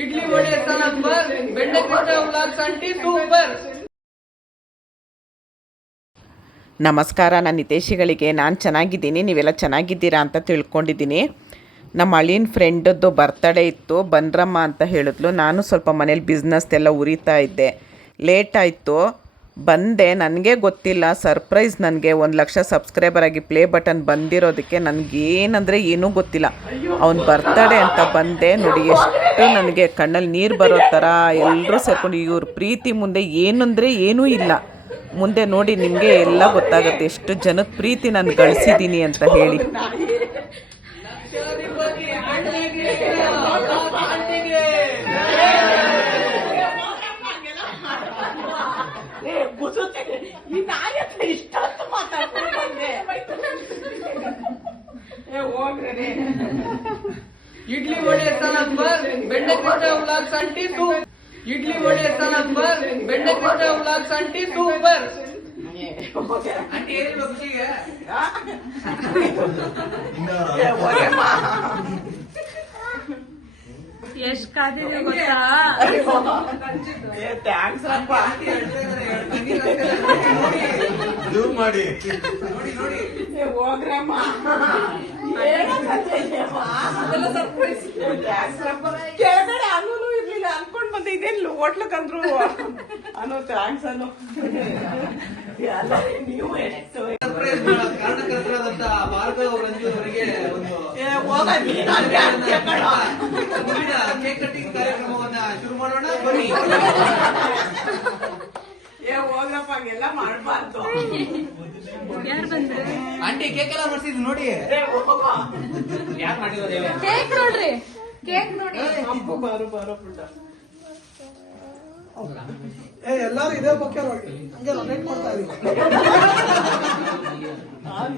Idli vada number ಬೆಂಡೆಕಾಯಿ vlogs aunty super. ನಮಸ್ಕಾರ. ನನ್ನ ಹಿತೈಷಿಗಳಿಗೆ ನಾನು ಚೆನ್ನಾಗಿದ್ದೀನಿ, ನೀವೆಲ್ಲ ಚೆನ್ನಾಗಿದ್ದೀರಾ ಅಂತ ತಿಳ್ಕೊಂಡಿದ್ದೀನಿ. ನಮ್ಮ ಅಳಿನ ಫ್ರೆಂಡದ್ದು ಬರ್ತಡೇ ಇತ್ತು, ಬನ್ರಮ್ಮ ಅಂತ ಹೇಳಿದ್ಲು. ನಾನು ಸ್ವಲ್ಪ ಮನೇಲಿ ಬಿಸ್ನೆಸ್ ಎಲ್ಲ ಉರಿತಾ ಇದ್ದೆ, ಲೇಟ್ ಆಯಿತು ಬಂದೆ. ನನಗೆ ಗೊತ್ತಿಲ್ಲ, ಸರ್ಪ್ರೈಸ್. ನನಗೆ 1,00,000 ಸಬ್ಸ್ಕ್ರೈಬರ್ ಆಗಿ ಪ್ಲೇ ಬಟನ್ ಬಂದಿರೋದಕ್ಕೆ ನನಗೇನಂದರೆ ಏನೂ ಗೊತ್ತಿಲ್ಲ. ಅವ್ನು ಬರ್ತಡೇ ಅಂತ ಬಂದೆ. ನೋಡಿ ಎಷ್ಟು ನನಗೆ ಕಣ್ಣಲ್ಲಿ ನೀರು ಬರೋ ಥರ ಎಲ್ಲರೂ ಸೇರ್ಕೊಂಡು ಇವ್ರ ಪ್ರೀತಿ ಮುಂದೆ ಏನಂದರೆ ಏನೂ ಇಲ್ಲ. ಮುಂದೆ ನೋಡಿ ನಿಮಗೆ ಎಲ್ಲ ಗೊತ್ತಾಗುತ್ತೆ ಎಷ್ಟು ಜನಕ್ಕೆ ಪ್ರೀತಿ ನಾನು ಗಳಿಸಿದ್ದೀನಿ ಅಂತ ಹೇಳಿ. ಇಡ್ಲಿ ವಡೆ ನಂಬರ್ ಬೆಂಡೆಕಾಯಿ vlogs aunty super. Idli vada number ಬೆಂಡೆಕಾಯಿ ವ್ಲಾಗ್ಸ್ ಆಂಟಿ ಸೂಪರ್. ಎಷ್ಟು ಕಾದಿದೆ ಗೊತ್ತಾ? ಮಾಡಿ ಹೋಗ್ರಮ್ಮ ಕೆಳಗಡೆ ಅನ್ನೋನು ಇರ್ಲಿಲ್ಲ, ಅನ್ಕೊಂಡ್ ಬಂದೆ ಇದೇನು ಹೋಟ್ಲಕ್ಕಂದ್ರು ಅನ್ನೋ ಥ್ಯಾಂಕ್ಸ್ ಅನ್ನೋ. ನೀವು ಕಾರಣಕರ್ತರಾದಂತ ಭಾರ್ಗವ್ ರಂಜನ್ ಅವರಿಗೆ ಕೇಕ್ ಕಟ್ಟಿಂಗ್ ಕಾರ್ಯಕ್ರಮವನ್ನ ಶುರು ಮಾಡೋಣ. ಬನ್ನಿ. ಹೋಗ್ರಪ್ಪ, ಹಂಗೆಲ್ಲ ಮಾಡ್ಬಾರ್ದು. ಯಾರು ಬಂದ್ರೆ ಆಂಟಿ ಕೇಕ್ ಎಲ್ಲ ಮಾಡ್ಸಿದ್ರು ನೋಡಿ. ಯಾಕೆ ಮಾಡಿರೋದೇ ಕೇಕ್ ನೋಡ್ರಿ, ಕೇಕ್ ನೋಡಿ. ಬಾರು ಬಾರೋ ಪುಟ್ಟ. ಎಲ್ಲಾರು ಇದೇ ಬಗ್ಗೆ ನೋಡಿ, ಹಂಗೆ ರೊನೇಟ್ ಮಾಡ್ತಾ ಇದೀವಿ.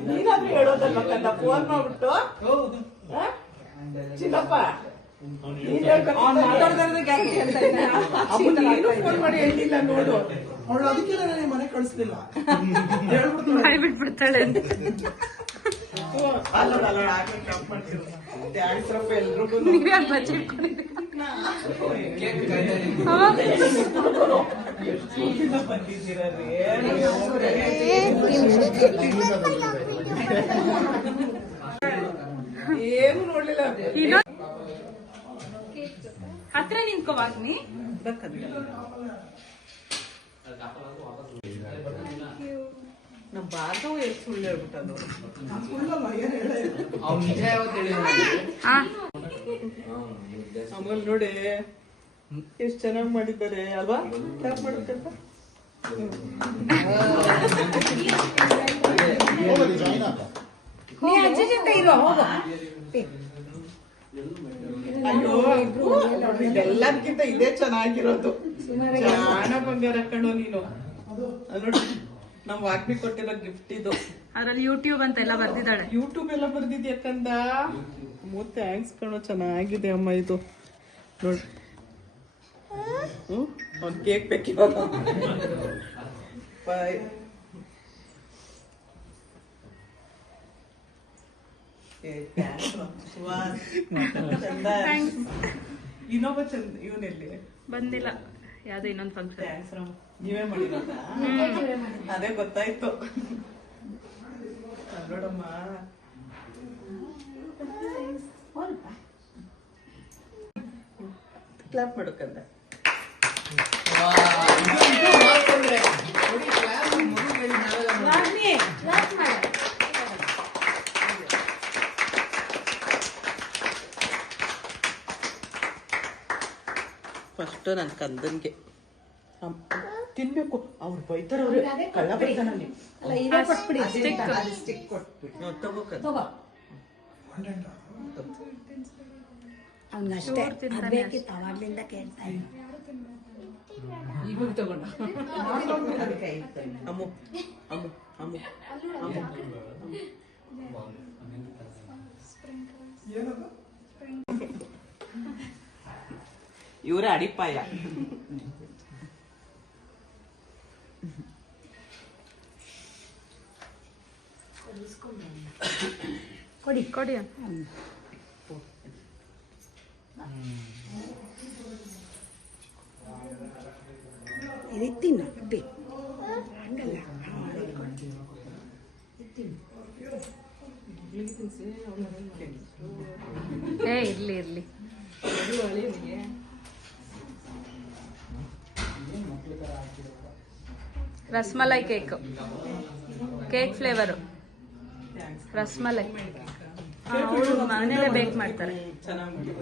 ನೀನಾದ್ರೂ ಹೇಳೋದಲ್ವ ಕಂದ, ಫೋನ್ ಮಾಡ್ಬಿಟ್ಟು ಚಿನ್ನಪ್ಪ ಫೋನ್ ಮಾಡಿ ಹೇಳಿಲ್ಲ ನೋಡು. ಅವಳು ಅದಕ್ಕೆ ನಾನು ಮನೆ ಕಳಿಸ್ಲಿಲ್ಲ, ಬಿಟ್ಬಿಡ್ತಾಳೆ. ಎಲ್ರಿಗೂ ನೀವೇ ಬಚ್ಚಿ ಇಟ್ಕೊಂಡಿದ್ದೀರಿ. ಏನು ನೋಡ್ಲಿಲ್ಲ. ಹತ್ರ ನಿಂತ್ಕೋವಾಗ್ನಿ. ನಮ್ ಭಾರ್ಗವ ಎಷ್ಟು ಸುಳ್ಳು ಹೇಳ್ಬಿಟ್ಟದು. ಆಮೇಲೆ ನೋಡಿ ಎಷ್ಟು ಚೆನ್ನಾಗಿ ಮಾಡಿದ್ದಾರೆ ಅಲ್ವಾ? ಟ್ಯಾಪ್ ಮಾಡ್ಬೇಕಂತ ಅಯ್ಯೋ, ಇದೆಲ್ಲದಕ್ಕಿಂತ ಇದೇ ಚೆನ್ನಾಗಿರೋದು. ಜಾಣ ಬಂಗಾರ ಕಣೋ ನೀನು. ನೋಡಿ ನಮ್ ವಾಗ್ಮಿ ಕೊಟ್ಟಿರೋ ಗಿಫ್ಟ್ ಇದು. ಅದ್ರಲ್ಲಿ ಯೂಟ್ಯೂಬ್ ಅಂತ ಎಲ್ಲ ಬರ್ದಿದ್ದಾಳೆ. ಯೂಟ್ಯೂಬ್ ಎಲ್ಲ ಬರ್ದಿದ್ಯಾಕಂದ. ಥ್ಯಾಂಕ್ಸ್ ಕಣೋ, ಚೆನ್ನಾಗಿದೆ ಅಮ್ಮ ಇದು. ನೋಡಿ ಒಂದ್ ಕೇಕ್ ಬೇಕಿವಾಗ. ಬಾಯ್. ಇನ್ನೊಬ್ಬ ಚಂದ ಇವನಲ್ಲಿ ಬಂದಿಲ್ಲ, ಯಾವ್ದೋ ಇನ್ನೊಂದು ಫಂಕ್ಷನ್. ನೀವೇ ಮಾಡಿರೋದ? ಅದೇ ಗೊತ್ತಾಯ್ತು. ನೋಡಮ್ಮ, ಕ್ಲಾಪ್ ಮಾಡೋಕಂದ. ಫಸ್ಟ್ ನನ್ ಕಂದನ್ಗೆ ತಿನ್ಬೇಕು. ಅವ್ರು ಬೈತಾರ, ಅವ್ರು ಕಳ್ಳ ಬೈತಾನಲ್ಲಿ ಅವನಷ್ಟೇ ಬೇಕಿತ್ತು, ಅವಾಗ್ಲಿಂದ ಕೇಳ್ತಾ ಇದ್ದ. ಈಗ ತಗೊಂಡ ಅಮ್ಮು ಅಮ್ಮು ಅಮ್ಮು ಅಮ್ಮು. ಇವರೇ ಅಡಿಪಾಯ. ಕೊಡಿ ಕೊಡಿ. ಇದು ತಿನ್ನು ಅಪ್ಪಿ ಹಂಗಲ್ಲ ಇರ್ಲಿ ಇರ್ಲಿ. Rasmalai cake flavour rasmalai. ಅವರು ಮನೇಲೆ ಬೇಕ್ ಮಾಡ್ತಾರೆ. ಚೆನ್ನಾಗಿ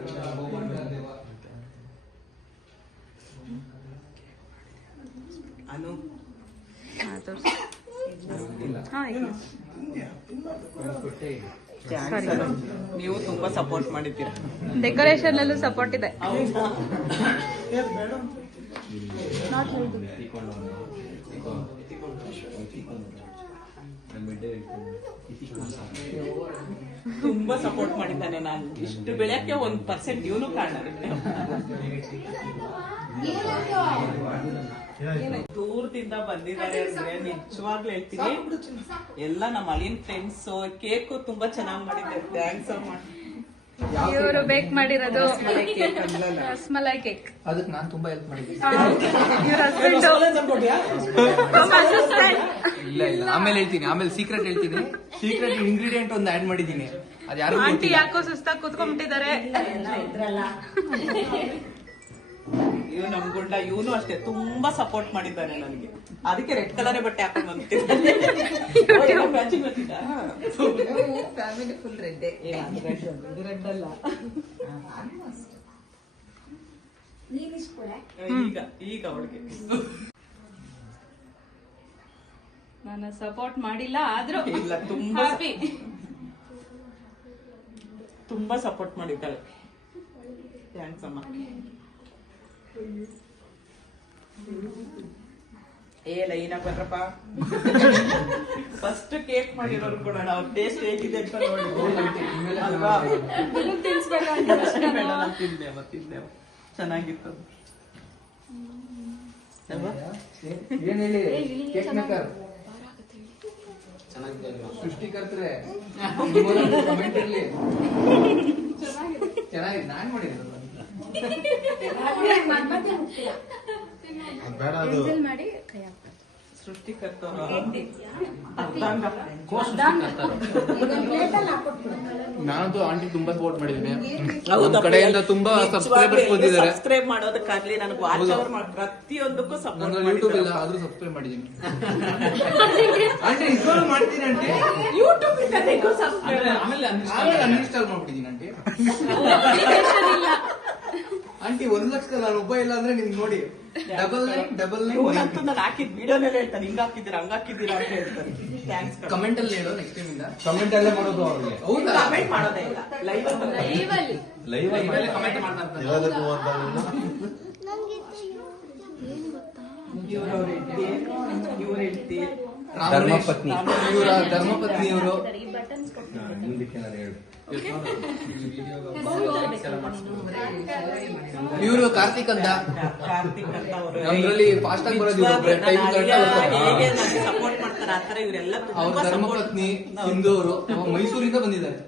ಅನು ತೋರಿಸಿ. ಸರಿ ನೀವು ತುಂಬಾ ಸಪೋರ್ಟ್ ಮಾಡಿದ್ದೀರಾ. ಡೆಕೋರೇಷನ್ ಅಲ್ಲೂ ಸಪೋರ್ಟ್ ಇದೆ. ತುಂಬಾ ಸಪೋರ್ಟ್ ಮಾಡಿದ್ದಾನೆ. ನಾನು ಇಷ್ಟು ಬೆಳೆಯಕ್ಕೆ 1% ಇವನು ಕಾರಣ. ದೂರದಿಂದ ಬಂದಿದ್ದಾರೆ ಅಂದ್ರೆ ನಿಜವಾಗ್ಲೂ ಹೇಳ್ತೀನಿ, ಎಲ್ಲ ನಮ್ಮ ಅಳಿಯನ್ ಫ್ರೆಂಡ್ಸ್. ಕೇಕ್ ತುಂಬಾ ಚೆನ್ನಾಗಿ ಮಾಡಿದ್ದಾರೆ. ಥ್ಯಾಂಕ್ಸ್ ಅಮ್ಮ. ಇವರು ಬೇಕ್ ಮಾಡಿರೋದು ರಸ್ಮಲೈ ಕೇಕ್ ಅಲ್ಲಲ್ಲ. ರಸ್ಮಲೈ ಕೇಕ್. ಅದಕ್ಕೆ ನಾನು ತುಂಬಾ ಹೆಲ್ಪ್ ಮಾಡಿದ್ದೀನಿ. ಇವ್ರ ಹಸ್ಬೆಂಡ್ ಇಲ್ಲ ಆಮೇಲೆ ಹೇಳ್ತೀನಿ, ಆಮೇಲೆ ಸೀಕ್ರೆಟ್ ಹೇಳ್ತೀನಿ. ಸೀಕ್ರೆಟ್ ಇಂಗ್ರೀಡಿಯೆಂಟ್ ಒಂದು ಆಡ್ ಮಾಡಿದ್ದೀನಿ, ಅದು ಯಾರು ಆಂಟಿ ಯಾಕೋ ಸುಸ್ತಾಗಿ ಕೂತ್ಕೊಂಡ್ಬಿಟ್ಟಿದ್ದಾರೆ. ಇದ್ರಲ್ಲ ಇವ್ ನಮ್ ಗುಂಡ ಇವನು ಅಷ್ಟೇ ತುಂಬಾ ಸಪೋರ್ಟ್ ಮಾಡಿದ್ದಾನೆ ನನಗೆ. ಅದಕ್ಕೆ ರೆಡ್ ಕಲರೇ ಬಟ್ಟೆ ಹಾಕೊಂಡ್ ಬಂದಿದ್ದೆ. Family full red. ರೆಡ್ ಅಲ್ಲ ಈಗ ಅವಳಿಗೆ ನಾನು ಸಪೋರ್ಟ್ ಮಾಡಿಲ್ಲ ಆದ್ರೂ ಇಲ್ಲ, ತುಂಬಾ happy. ತುಂಬಾ ಸಪೋರ್ಟ್ ಮಾಡಿದ್ದಾಳೆ. ಥ್ಯಾಂಕ್ಸ್ ಅಮ್ಮ. ಲೈನ ಬರ್ರಪ್ಪ. ಫಸ್ಟ್ ಕೇಕ್ ಮಾಡಿರೋರು ಕೂಡ ನಾವು ಟೇಸ್ಟ್ ಹೇಗಿದೆ ಅಂತ ನೋಡಿ ಅಲ್ವಾ? ತಿಂದೆ ಚೆನ್ನಾಗಿತ್ತು. ಏನ್ ಹೇಳಿ ಕೇಕ್ ಮೇಕರ್ ಸೃಷ್ಟಿಕರ್ತರೆ ಕಮೆಂಟ್ ಇರ್ಲಿ. ಚೆನ್ನಾಗಿದೆ, ನಾನ್ ಮಾಡಿದ್ದೀನಿ. ಸೃಷ್ಟಿಕರ್ತರು ನಾನಂತೂ ಆಂಟಿ ತುಂಬಾ ಸಪೋರ್ಟ್ ಮಾಡಿದ್ದೀನಿ. ನಮ್ಮ ಕಡೆಯಿಂದ ತುಂಬಾ ಸಬ್ಸ್ಕ್ರೈಬರ್ಸ್ ಬಂದಿದ್ದಾರೆ. ಸಬ್ಸ್ಕ್ರೈಬ್ ಮಾಡೋದಕ್ಕಾಗ್ಲಿ, ನನಗೆ ವಾಚ್ ಓವರ್ ಪ್ರತಿಯೊಂದಕ್ಕೂ ಸಪೋರ್ಟ್ ನಂದು ಯೂಟ್ಯೂಬ್ ಇಲ್ಲ ಆದ್ರೂ ಸಬ್ಸ್ಕ್ರೈಬ್ ಮಾಡಿದ್ದೀನಿ. ಆಂಟಿ ಇನ್ಸ್ಟಾಲ್ ಮಾಡ್ತೀನಿ ಆಂಟಿ. ಯೂಟ್ಯೂಬ್ ಇಂದ ಸಬ್ಸ್ಕ್ರೈಬ್ ಆಮೇಲೆ ಅನ್ಇನ್ಸ್ಟಾಲ್ ಮಾಡ್ಬಿಟ್ಟಿದ್ದೀನಿ ಆಂಟಿ. ಆಂಟಿ 1 ಲಕ್ಷ ನಾನು ಒಬ್ಬ ಇಲ್ಲ ಅಂದ್ರೆ ನಿಮ್ಗೆ ನೋಡಿ ಡಬಲ್ ಇವನಂತೂ ನಾನು ಹಾಕಿದ್ ವಿಡಿಯೋನೆಲ್ಲ ಹೇಳ್ತಾನೆ, ಹಿಂಗ್ ಹಾಕಿದ್ದೀರಾ ಹಂಗ ಹಾಕಿದ್ದೀರಾ ಅಂತ ಹೇಳ್ತಾನೆ. ಥ್ಯಾಂಕ್ಸ್. ಕಮೆಂಟ್ ಅಲ್ಲಿ ಹೇಳು ನೆಕ್ಸ್ಟ್ ಟೈಮ್ ಇಂದ. ಕಮೆಂಟ್ ಅಲ್ಲೇ ಮಾಡೋದು ಅವ್ರಿಗೆ. ಹೌದಾ? ಕಮೆಂಟ್ ಮಾಡೋದೇ ಇಲ್ಲ, ಲೈವ್ ಅಲ್ಲಿ ಕಮೆಂಟ್ ಮಾಡ್ತಾರೆ. ಇವ್ರ ಹೆಂಡತಿ ಧರ್ಮಪತ್ನಿ, ಇವರ ಧರ್ಮಪತ್ನಿ ಇವರು. ಇವರು ಕಾರ್ತಿಕ್ ಅಂತ. ಕಾರ್ತಿಕ್ ಅಂತ ಅವರು ನಮ್ದ್ರಲ್ಲಿ ಫಾಸ್ಟ್ ಆಗಿ ಬರೋದು ಟೈಮ್ ಹೇಗೆ ನನಗೆ ಸಪೋರ್ಟ್ ಮಾಡ್ತಾರೆ ಆತರ ಇವರೆಲ್ಲ ಅವ್ರ ತುಂಬಾ ಧರ್ಮಪತ್ನಿ ಸಿಂಧು ಅವರು ಮೈಸೂರಿಂದ ಬಂದಿದ್ದಾರೆ.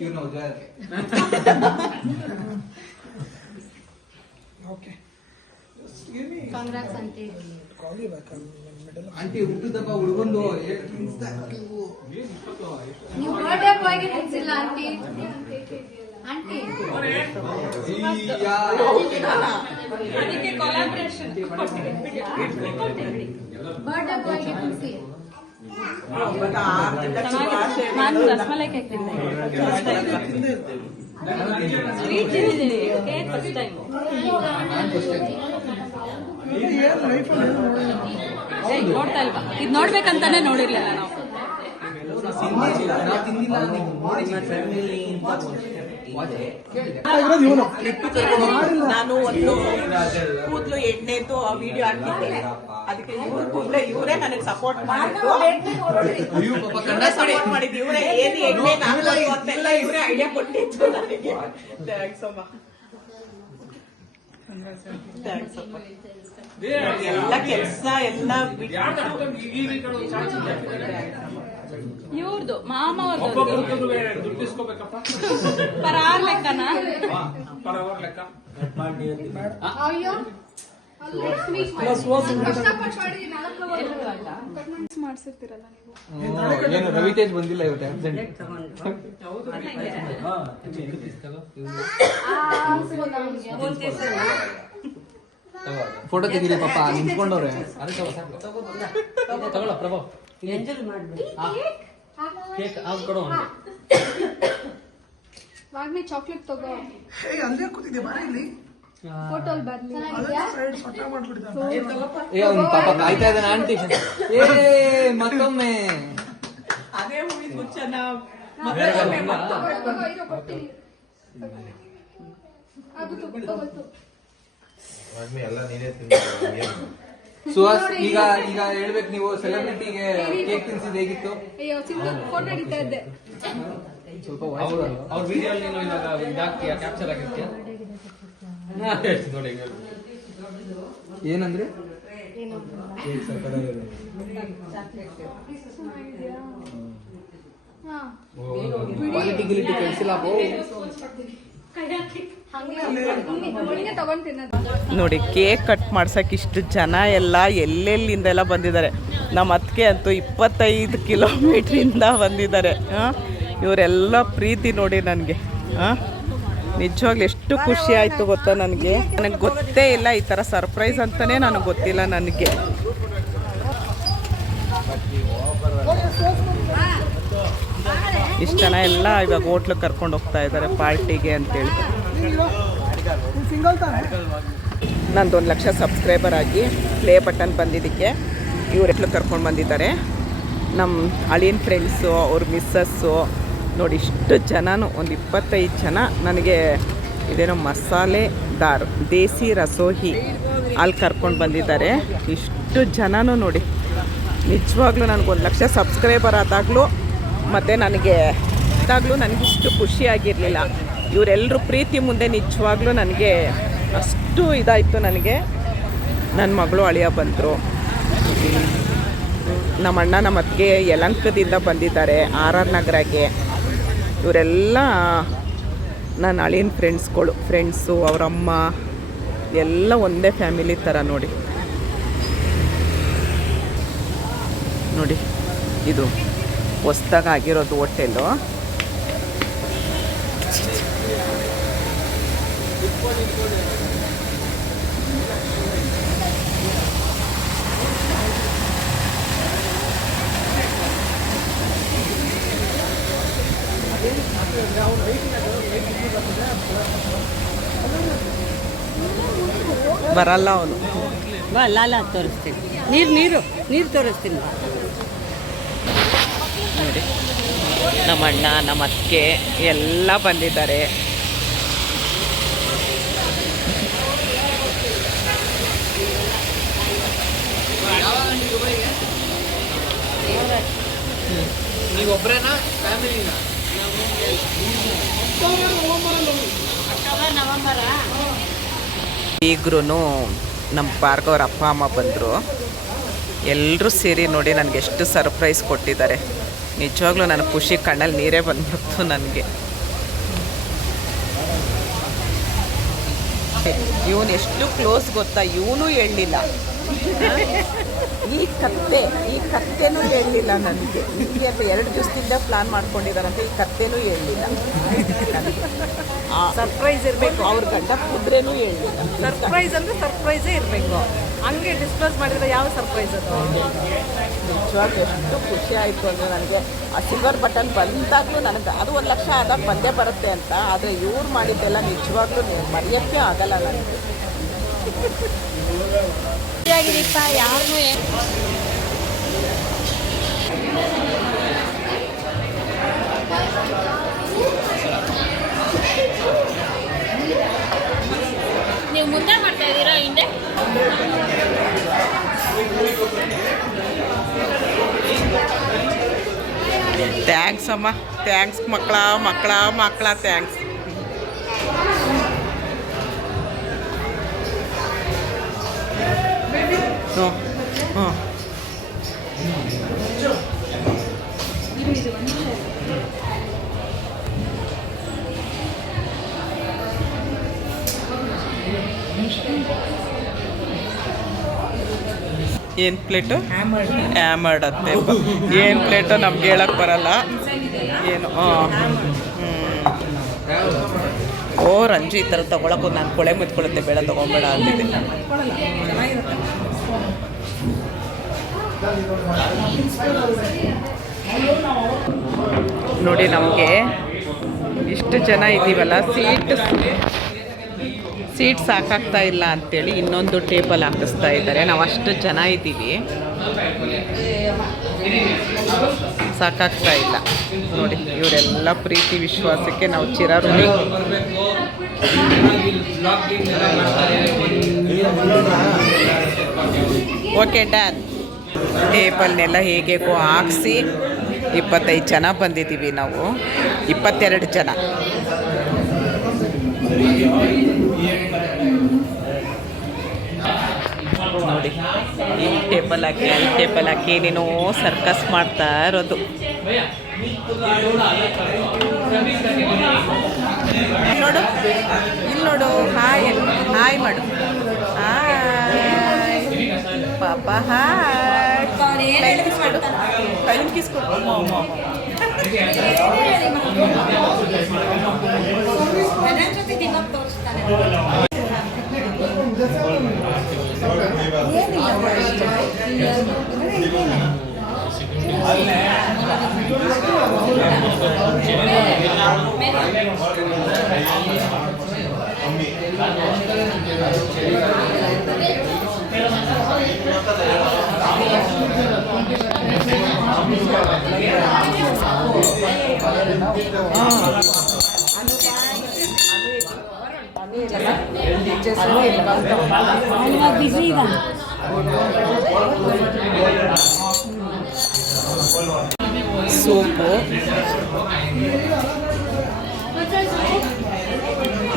ಇವ್ರು ನಾವು ಜಾಗಕ್ಕೆ ಆಂಟಿ ಹುಟ್ಟಿದಪ್ಪ ಹುಡುಗಂದು ನೀವು ಬರ್ಡೇ ಬಾಯ್ಗೆ ತಿನ್ಸಿಲ್ಲ ಆಂಟಿ. ಆಂಟಿ ಅದಕ್ಕೆ ಕೊಲಾಬ್ರೇಷನ್. ಬರ್ಡೇ ಬಾಯ್ಗೆ ತಿನ್ಸಿ. ನಾನು ರಸ್ಮಲೈ ಕೇಕ್ ತಿಂದೆ. ಸ್ವೀಟ್ ತಿಂದಿದ್ದೀನಿ, ಕೇಕ್ ಫಸ್ಟ್ ಟೈಮ್. ನೋಡ್ತಾ ಇಲ್ವಾ? ಇದು ನೋಡ್ಬೇಕಂತಾನೆ ನೋಡಿರ್ಲಿಲ್ಲ ನಾವು. ನಾನು ಒಂದು ಕೂದಲು ಎಣ್ಣೆದು ವಿಡಿಯೋ ಹಾಕಿದ್ದೆ, ಅದಕ್ಕೆ ಇವ್ರ ಕೂದಲೇ ಇವರೇ ನನಗೆ ಸಪೋರ್ಟ್ ಮಾಡಿದ್ದು. ಸಪೋರ್ಟ್ ಮಾಡಿದ್ದು ಇವರೇ. ಏನ್ ಎಣ್ಣೆ ಹಾಕೋದು ಅಂತೆಲ್ಲ ಇವರೇ ಐಡಿಯಾ ಕೊಟ್ಟಿದ್ದು ನನಗೆ. ಥ್ಯಾಂಕ್ಸ್ ಅಮ್ಮ. ಥ್ಯಾಂಕ್ಸ್ ಅಮ್ಮ. ಎಲ್ಲ ಕೆಲಸ ಎಲ್ಲ ಇವ್ರದ್ದು ಮಾಮ ಅವ್ರದ್ದು ಪರಾರ್ ಲೆಕ್ಕನಾ? ಅಯ್ಯೋ ಏನು ರವಿತೇಜ್ ಬಂದಿಲ್ಲ ಇವತ್ತು absent. ಫೋಟೋ ತೆಗೀರಿ ಪಾಪ ನಿಂತ್ಕೊಂಡವ್ರೆ. ತಗೊಳ್ಳ ಪ್ರಭಾ ಎಂಜಲ್ ಮಾಡ್ಬೇಕು. ಕೇಕ್ ಕೊಡೋ. ವಾಗ್ಮಿ ಚಾಕ್ಲೇಟ್ ತಗೋ. ಹೇಗೆ ಅಲ್ಲೇ ಕೂತಿದ್ದೆ ಬಾರಿ ಇಲ್ಲಿ ಫೋಟೋ ಅಲ್ಲಿ ಬರ್ಲಿ. ಸೈಡ್ ಸೊಟ್ಟ ಮಾಡ್ಬಿಟ್ಟಿದ್ದಾನೆ. ಏ ಅವ್ನು ಪಾಪ ಕಾಯ್ತಾ ಇದ್ದಾನೆ ಆಂಟಿ. ಏ ಮತ್ತೊಮ್ಮೆ ಅದೇ ಮುಗಿದ್ ಚೆನ್ನ ತಗೋ, ಇರೋ ಕೊಡ್ತೀನಿ. ಅದು ತಗೋ. ಸುಹಾಸ್ ಈಗ ಹೇಳ್ಬೇಕು, ನೀವು ಸೆಲೆಬ್ರಿಟಿಗೆ ಕೇಕ್ ತಿನ್ಸಿದ್ ಹೇಗಿತ್ತು? ಅಯ್ಯೋ ಸಿಂಗಲ್ ಫೋಟೋ ಹಿಡಿತಾ ಇದ್ದೆ. ಸ್ವಲ್ಪ ಅವ್ರ ವಿಡಿಯೋ ನೀನು ಇವಾಗ ಇದಾಗ್ತೀಯ, ಕ್ಯಾಪ್ಚರ್ ಆಗಿರ್ತೀಯ. ಏನಂದ್ರೆ ಕ್ವಾಲಿಟಿ ಗಿಲಿಟಿ ಕಳಿಸಿಲ್ಲ. ಒಳಗೆ ತಗೊಂತೀನಿ. ನೋಡಿ ಕೇಕ್ ಕಟ್ ಮಾಡ್ಸೋಕೆ ಇಷ್ಟು ಜನ ಎಲ್ಲ ಎಲ್ಲೆಲ್ಲಿಂದೆಲ್ಲ ಬಂದಿದ್ದಾರೆ. ನಮ್ಮ ಅತ್ತಿಗೆ ಅಂತೂ 25 ಕಿಲೋಮೀಟ್ರಿಂದ ಬಂದಿದ್ದಾರೆ. ಇವರೆಲ್ಲ ಪ್ರೀತಿ ನೋಡಿ ನನಗೆ. ನಿಜವಾಗ್ಲೂ ಎಷ್ಟು ಖುಷಿ ಆಯಿತು ಗೊತ್ತಾ ನನಗೆ ಗೊತ್ತೇ ಇಲ್ಲ ಈ ಥರ ಸರ್ಪ್ರೈಸ್ ಅಂತಲೇ ನನಗೆ ಗೊತ್ತಿಲ್ಲ ನನಗೆ. ಇಷ್ಟು ಜನ ಎಲ್ಲ ಇವಾಗ ಹೋಟ್ಲಿಗೆ ಕರ್ಕೊಂಡು ಹೋಗ್ತಾ ಇದ್ದಾರೆ ಪಾರ್ಟಿಗೆ ಅಂತೇಳಿ. ನಂದು 1 ಲಕ್ಷ ಸಬ್ಸ್ಕ್ರೈಬರ್ ಆಗಿ ಪ್ಲೇ ಬಟನ್ ಬಂದಿದ್ದಕ್ಕೆ ಇವರೆಲ್ಲ ಕರ್ಕೊಂಡು ಬಂದಿದ್ದಾರೆ. ನಮ್ಮ ಅಳಿಯನ್ ಫ್ರೆಂಡ್ಸು, ಅವ್ರ ಮಿಸ್ಸಸ್ಸು ನೋಡಿ ಇಷ್ಟು ಜನನೂ ಒಂದು 25 ಜನ ನನಗೆ ಇದೇನೋ ಮಸಾಲೆದಾರ್ ದೇಸಿ ರಸೋಹಿ ಅಲ್ಲಿ ಕರ್ಕೊಂಡು ಬಂದಿದ್ದಾರೆ. ಇಷ್ಟು ಜನನೂ ನೋಡಿ ನಿಜವಾಗ್ಲೂ ನನಗೆ 1 ಲಕ್ಷ ಸಬ್ಸ್ಕ್ರೈಬರ್ ಆದಾಗಲೂ ಮತ್ತು ನನಗಿಷ್ಟು ಖುಷಿಯಾಗಿರಲಿಲ್ಲ. ಇವರೆಲ್ಲರೂ ಪ್ರೀತಿ ಮುಂದೆ ನಿಜವಾಗ್ಲೂ ನನಗೆ ಅಷ್ಟು ಇದಾಯಿತು. ನನಗೆ ನನ್ನ ಮಗಳು ಅಳಿಯ ಬಂದರು, ನಮ್ಮ ಅಣ್ಣ ನಮ್ಮ ಅತ್ತಿಗೆ ಯಲಂಕದಿಂದ ಬಂದಿದ್ದಾರೆ, RR ನಗರಕ್ಕೆ. ಇವರೆಲ್ಲ ನನ್ನ ಅಳಿಯನ ಫ್ರೆಂಡ್ಸು, ಅವರಮ್ಮ ಎಲ್ಲ ಒಂದೇ ಫ್ಯಾಮಿಲಿ ಥರ ನೋಡಿ. ಇದು ಹೊಸ್ದಾಗಿ ಆಗಿರೋದು ಹೋಟೆಲು. ಬರಲ್ಲ ಅವನು. ಲಾಲ ತೋರಿಸ್ತೀನಿ. ನೀರು ತೋರಿಸ್ತೀನಿ ನೋಡಿ. ನಮ್ಮ ಅಣ್ಣ ನಮ್ಮ ಅತ್ತಿಗೆ ಎಲ್ಲ ಬಂದಿದ್ದಾರೆ. ನೀವೊಬ್ರೇನಾ ಫ್ಯಾಮಿಲಿನ? ಈಗ್ರೂ ನಮ್ಮ ಭಾರ್ಗವ್ರ ಅಪ್ಪ ಅಮ್ಮ ಬಂದರು. ಎಲ್ಲರೂ ಸೇರಿ ನೋಡಿ ನನಗೆ ಎಷ್ಟು ಸರ್ಪ್ರೈಸ್ ಕೊಟ್ಟಿದ್ದಾರೆ. ನಿಜವಾಗ್ಲೂ ನನಗೆ ಖುಷಿ ಕಣ್ಣಲ್ಲಿ ನೀರೇ ಬಂದ್ಬಿಡ್ತು ನನಗೆ. ಇವನು ಎಷ್ಟು ಕ್ಲೋಸ್ ಗೊತ್ತಾ, ಇವನು ಹೇಳಲಿಲ್ಲ. ಈ ಕತ್ತೆನೂ ಹೇಳಲಿಲ್ಲ ನನಗೆ. ನಿಮಗೆ ಅಂತ 2 ದಿವಸದಿಂದ ಪ್ಲಾನ್ ಮಾಡ್ಕೊಂಡಿದ್ದಾರಂತೆ. ಈ ಕತ್ತೆನೂ ಹೇಳಲಿಲ್ಲ ನನಗೆ. ಸರ್ಪ್ರೈಸ್ ಇರಬೇಕು. ಅವ್ರ ಗಂಡ ಕುದ್ರೇನೂ ಹೇಳಲಿಲ್ಲ. ಸರ್ಪ್ರೈಸ್ ಅಂದ್ರೆ ಸರ್ಪ್ರೈಸೇ ಇರಬೇಕು. ಹಂಗೆ ಡಿಸ್ಕ್ಲೋಸ್ ಮಾಡಿದ್ರೆ ಯಾವ ಸರ್ಪ್ರೈಸ್ ಅದು? ನಿಜವಾಗ್ಲೂ ಎಷ್ಟು ಖುಷಿ ಆಯಿತು ಅಂದರೆ ನನಗೆ. ಆ ಸಿಲ್ವರ್ ಬಟನ್ ಬಂದಾಗಲೂ ನನಗೆ ಅದು 1 ಲಕ್ಷ ಆದಾಗ ಬಂದೇ ಬರುತ್ತೆ ಅಂತ. ಆದರೆ ಇವ್ರು ಮಾಡಿದ್ದೆಲ್ಲ ನಿಜವಾಗ್ಲೂ ಮರೆಯೋಕ್ಕೆ ಆಗಲ್ಲ ನನಗೆ. ಯಾರನ್ನೂ ನೀವು ಮುಂದೆ ಮಾಡ್ತಾ ಇದ್ದೀರಾ ಹಿಂದೆ? ಥ್ಯಾಂಕ್ಸ್ ಅಮ್ಮ, ಥ್ಯಾಂಕ್ಸ್ ಮಕ್ಕಳ ಥ್ಯಾಂಕ್ಸ್. ಹ್ಞೂ ಏನು ಪ್ಲೇಟು ಹ್ಯಾಮರ್ಡ್ ಅಂತೆ ಏನು ಪ್ಲೇಟು ನಮ್ಗೆ ಹೇಳಕ್ಕೆ ಬರಲ್ಲ ಏನು ಓ ರಂಜು ಈ ಥರ ತೊಗೊಳಕ್ಕೂ ನಾನು ಕೊಳೆ ಮುತ್ಕೊಳ್ಳುತ್ತೆ ಬೇಡ ತೊಗೊಬೇಡ ಅಂತಿದ್ದೆ. ನೋಡಿ ನಮಗೆ ಇಷ್ಟು ಜನ ಇದ್ದೀವಲ್ಲ ಸೀಟ್ ಸಾಕಾಗ್ತಾ ಇಲ್ಲ ಅಂಥೇಳಿ ಇನ್ನೊಂದು ಟೇಬಲ್ ಹಾಕಿಸ್ತಾ ಇದ್ದಾರೆ. ನಾವು ಅಷ್ಟು ಜನ ಇದ್ದೀವಿ, ಸಾಕಾಗ್ತಾ ಇಲ್ಲ. ನೋಡಿ ಇವರೆಲ್ಲ ಪ್ರೀತಿ ವಿಶ್ವಾಸಕ್ಕೆ ನಾವು ಚಿರಾರುಣಿ. Okay done. ಟೇಬಲ್ನೆಲ್ಲ ಹೇಗೇಗೋ ಹಾಕ್ಸಿ 25 ಜನ ಬಂದಿದ್ದೀವಿ ನಾವು, 22 ಜನ. ನೋಡಿ ಈ ಟೇಬಲ್ ಹಾಕಿ ಏನೇನೋ ಸರ್ಕಸ್ ಮಾಡ್ತಾ ಇರೋದು. ನೋಡು ಇಲ್ಲಿ ನೋಡು, ಹಾಯ್ ಮಾಡು, ಹಾಯ್ ಪಾಪ, ಹಾಯ್ ಕೈಲಿ ಕಿಸ್ಕೊಡು, ಕೈಲಿ ಕಿಸ್ಕೊಡು. ಸೂಪು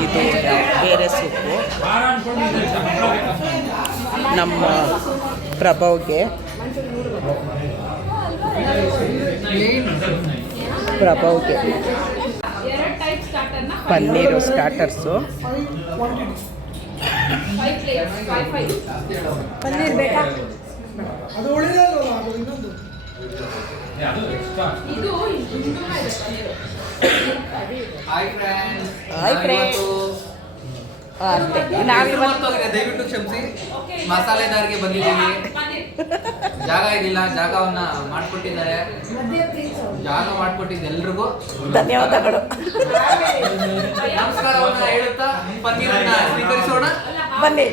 ಇದು ಬೇರೆ ಸೂಪು. ನಮ್ಮ ಪ್ರಭವ್ಗೆ ಪನ್ನೀರು ಸ್ಟಾರ್ಟರ್ಸು. ಪನ್ನೀರ್ ಬೇಕಾ? ಅದು ಉಳಿದೇ ಅಲ್ವಲ್ಲ, ಅದು ಇನ್ನೊಂದು. Hi friends. ಅಷ್ಟೇ. ದಯವಿಟ್ಟು ಕ್ಷಮಿಸಿ, ಮಸಾಲೆದಾರ್ಗೆ ಬಂದಿದ್ದೀವಿ. ಜಾಗ ಇದಿಲ್ಲ, ಜಾಗವನ್ನ ಮಾಡಿಕೊಟ್ಟಿದ್ದಾರೆ. ಜಾಗ ಮಾಡಿಕೊಟ್ಟಿದ್ದ ಎಲ್ರಿಗೂ ಧನ್ಯವಾದಗಳು. ನಮಸ್ಕಾರವನ್ನ ಹೇಳುತ್ತಾ ಪನ್ನೀರನ್ನ ಸ್ವೀಕರಿಸೋಣ. ಬನ್ನಿ.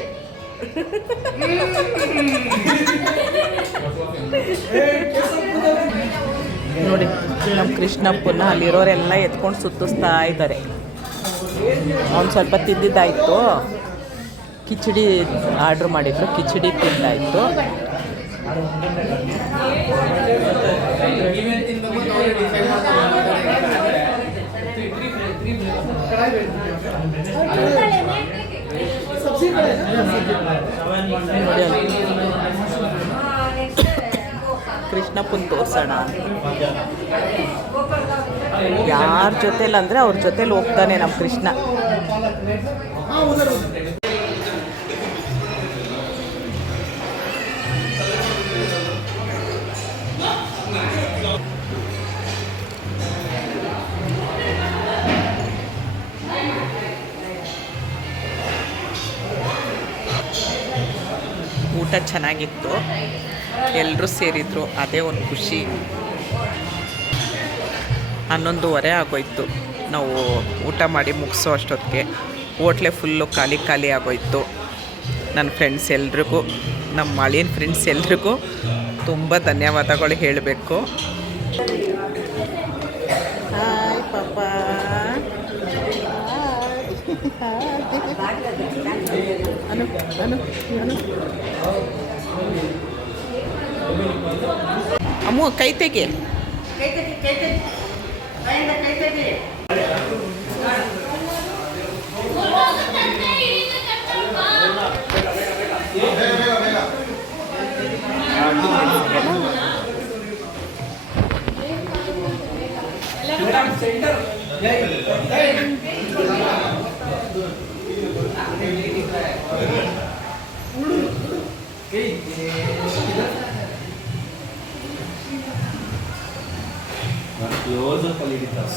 ನೋಡಿ ನಮ್ಮ ಕೃಷ್ಣಪ್ಪನ ಅಲ್ಲಿರೋರೆಲ್ಲ ಎತ್ಕೊಂಡು ಸುತ್ತಿಸ್ತಾ ಇದ್ದಾರೆ. ಅವ್ನು ಸ್ವಲ್ಪ ತಿಂದಿದ್ದಾಯಿತು, ಕಿಚಡಿ ಆರ್ಡ್ರ್ ಮಾಡಿದ್ರು, ಕಿಚಡಿ ತಿಂದಾಯಿತು. ಕೃಷ್ಣಪ್ಪನ ತೋರ್ಸೋಣ. ಯಾರ ಜೊತೆಲಿ ಅಂದರೆ ಅವ್ರ ಜೊತೆಲಿ ಹೋಗ್ತಾನೆ ನಮ್ಮ ಕೃಷ್ಣ. ಊಟ ಚೆನ್ನಾಗಿತ್ತು, ಎಲ್ಲರೂ ಸೇರಿದ್ರು, ಅದೇ ಒಂದು ಖುಷಿ. 11:30 ಆಗೋಯ್ತು ನಾವು ಊಟ ಮಾಡಿ ಮುಗಿಸೋ ಅಷ್ಟೊತ್ತಿಗೆ. ಹೋಟ್ಲೆ ಫುಲ್ಲು ಖಾಲಿ ಆಗೋಯ್ತು. ನನ್ನ ಫ್ರೆಂಡ್ಸ್ ಎಲ್ರಿಗೂ, ನಮ್ಮ ಅಳಿಯನ ಫ್ರೆಂಡ್ಸ್ ಎಲ್ರಿಗೂ ತುಂಬ ಧನ್ಯವಾದಗಳು ಹೇಳಬೇಕು. ಹಾಯ್ ಪಾಪ, ಅಮ್ಮ ಕೈ ತೆಗಿ. ಕ್ಲೋಸ್ ಅಪ್ ಅಲ್ಲಿ ಹಿಡಿತಾವೆ.